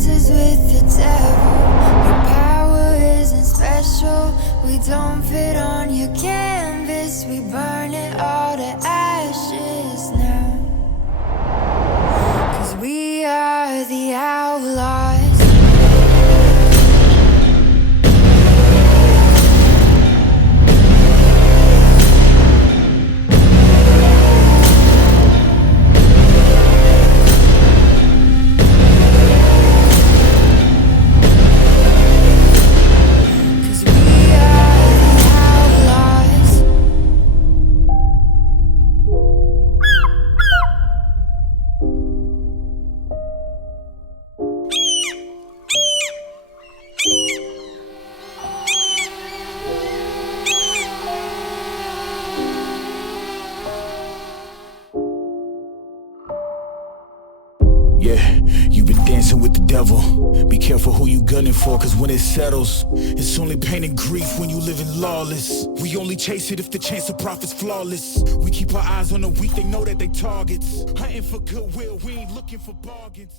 dances with the devil. Your power isn't special. We don't fit on your canvas. We burn it all to ashes now. 'Cause we are the outlaws. Yeah, you've been dancing with the devil. Be careful who you gunning for, cause when it settles, it's only pain and grief when you living lawless. We only chase it if the chance of profit's flawless. We keep our eyes on the weak, they know that they targets. Hunting for goodwill, we ain't looking for bargains.